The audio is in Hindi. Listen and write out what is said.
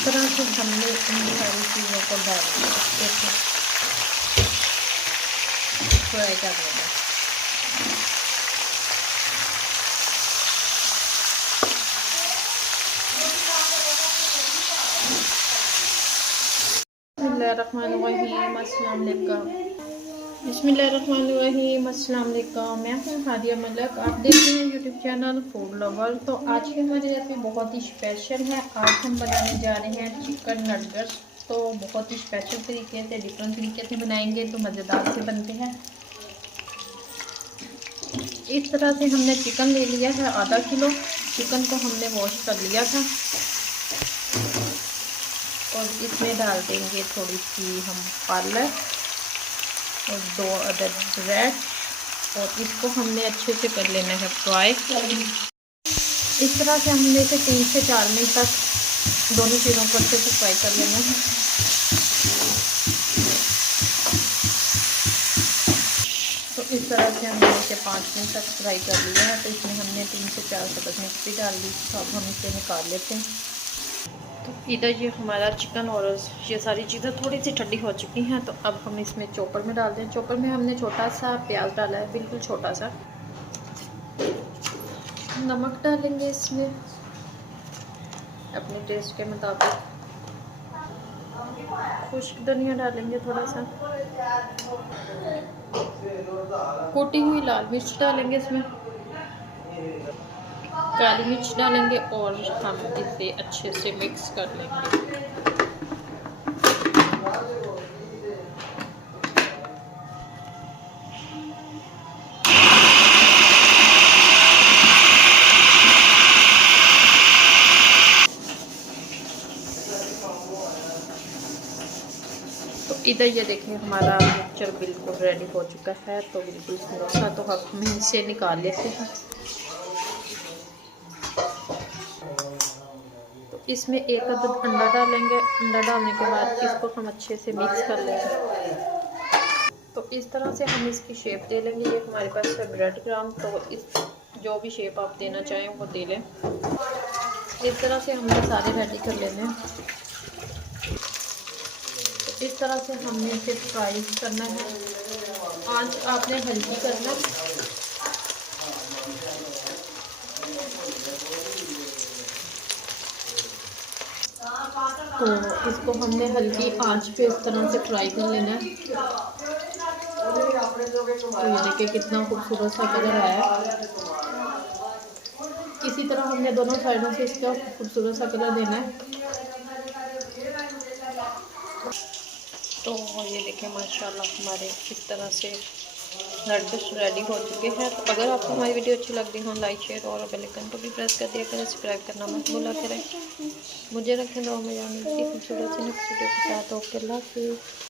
इस तरह से हमने इन सारी चीज़ों को डाल दिया, फ्राई कर लेना। बिस्मिल्लाहिर्रहमानिर्रहीम, अस्सलाम वालेकुम। बिस्मिल्लाहिर्रहमानिर्रहीम, अस्सलाम वालेकुम। मैं हूँ हादिया मलक, आप देख रहे हैं यूट्यूब चैनल फूड लवर। तो आज की हमारी रेसिपी बहुत ही स्पेशल है। आज हम बनाने जा रहे हैं चिकन नगेट्स। तो बहुत ही स्पेशल तरीके से, डिफरेंट तरीके से बनाएंगे तो मज़ेदार से बनते हैं। इस तरह से हमने चिकन ले लिया है, आधा किलो चिकन को हमने वॉश कर लिया था। और इसमें डाल देंगे थोड़ी सी हम पालक और 2 अदद ब्रेड, और इसको हमने अच्छे से कर लेना है फ्राई। इस तरह से हमने इसे 3 से 4 मिनट तक दोनों चीज़ों को अच्छे से फ्राई कर लेना है। तो इस तरह से हमने इसे 5 मिनट तक फ्राई कर लिया है। तो इसमें हमने 3 से 4 सब्ज़ मिर्च भी डाल दी। तो अब हम इसे निकाल लेते हैं। तो इधर ये हमारा चिकन और ये सारी चीज़ें थोड़ी सी ठंडी हो चुकी हैं। तो अब हम इसमें चॉपर में डाल दें। चॉपर में हमने छोटा सा प्याज डाला है, बिल्कुल छोटा सा। नमक डालेंगे इसमें अपने टेस्ट के मुताबिक। खुश्क धनिया डालेंगे थोड़ा सा। कुटी हुई लाल मिर्च डालेंगे इसमें, काली मिर्च डालेंगे, और हम इसे अच्छे से मिक्स कर लेंगे। तो इधर ये देखिए हमारा मिक्सचर बिल्कुल रेडी हो चुका है। तो बिल्कुल स्मूथ सा। तो हम इसे निकाल लेते हैं। तो इसमें 1 अदद अंडा डालेंगे। अंडा डालने के बाद इसको हम अच्छे से मिक्स कर लेंगे। तो इस तरह से हम इसकी शेप दे लेंगे। ये हमारे पास है ब्रेड क्रम्ब। तो इस जो भी शेप आप देना चाहें वो दे लें। इस तरह से हमने सारे रेडी कर लेने हैं। तो इस तरह से हमने इसे फ्राई करना है। आंच आपने हल्की करना। तो इसको हमने हल्की आंच पे इस तरह से फ्राई कर लेना है। तो ये देखिए कितना खूबसूरत सा कलर आया है। इसी तरह हमने दोनों साइडों से इसका खूबसूरत सा कलर देना है। तो ये देखिए माशाल्लाह हमारे इस तरह से नगेट्स रेडी हो चुके हैं। तो अगर आपको हमारी वीडियो अच्छी लगती हो, लाइक शेयर और बेल आइकन को भी प्रेस कर दिया करें। सब्सक्राइब करना मत भूला करें। मुझे रखें दुआ में, जान खूबसूरत सी नेक्स्ट वीडियो के साथ। ओके, अल्लाह हाफिज़।